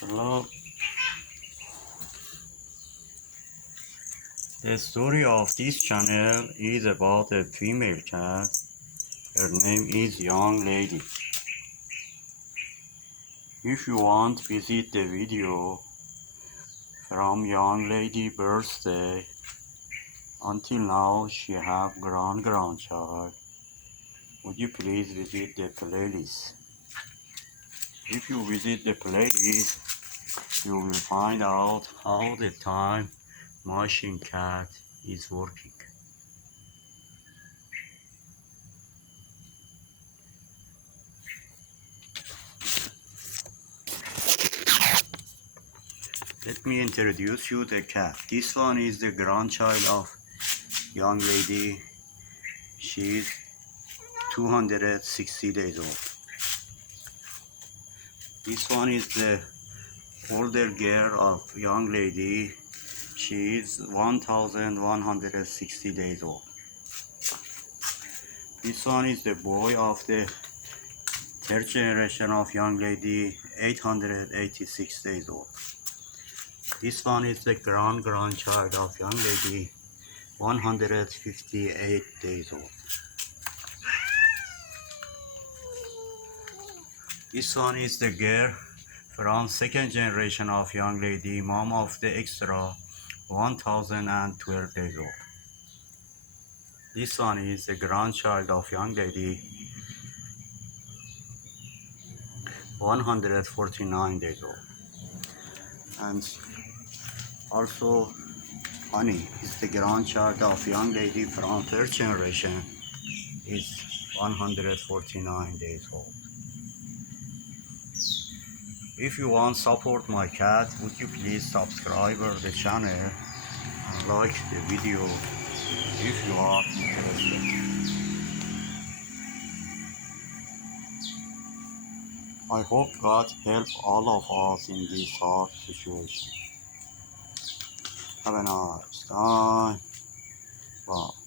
Hello. The story of this channel is about a female cat. Her name is Young Lady. If you want, visit the video from Young Lady birthday until now she have grandchild. Would you please visit the playlist? If you visit the playlist, you will find out how the time machine cat is working. Let me introduce you the cat. This one is the grandchild of Young Lady. She is 260 days old. This one is the older girl of Young Lady. She is 1160 days old. This one is the boy of the third generation of Young Lady, 886 days old. This one is the grandchild of Young Lady, 158 days old. This one is the girl from second generation of Young Lady, mom of the extra, 1012 days old. This one is the grandchild of Young Lady, 149 days old. And also Honey is the grandchild of Young Lady from third generation, is 149 days old. If you want to support my cat, would you please subscribe the channel and like the video if you are interested. I hope God help all of us in this hard situation. Have a nice time. Bye.